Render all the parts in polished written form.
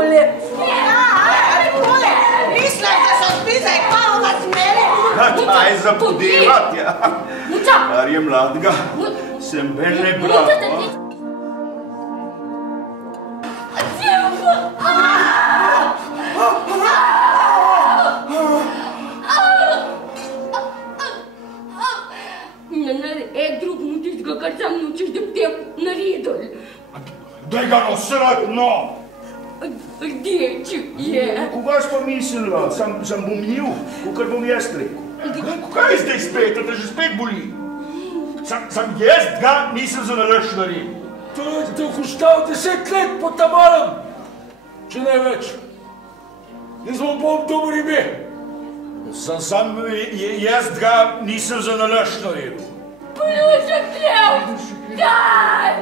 tole. Tole, misliš, da so spizaj kao na smeri? Kaj za podelat, ja. Kar je mladega, sem bele bravo. Drug mu tistega, kar sam nočeš, da bi te naredil. Daj ga nosrat, no! Rdeč je. Koga si pa mislila? Sam bom njiv, kakor bom jaz rekel. Kaj je zdaj spet, da te že spet boli? Sam jaz ga nisem za nalaž naredil. To je te hostal 10 let po tamalem, če ne več. Jaz bom dober ime. Sam jaz ga nisem za nalaž naredil. Pljuček klev, daj!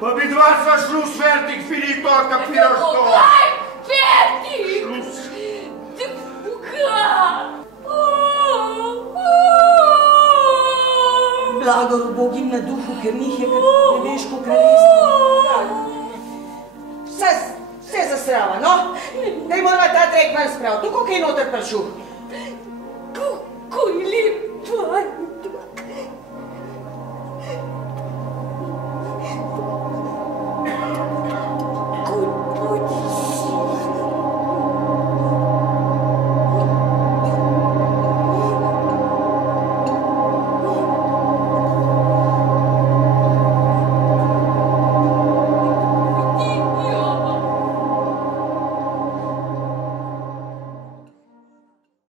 Pa bi dva sva šlus fertig, finito, kapiraš to? Kaj fertig? Šlus. Blagor ubogim na duhu, ker njih je nebeško kraljestvo. Vse zasrava, no? Daj morava ta trek ven sprav, tukaj kaj noter prišel.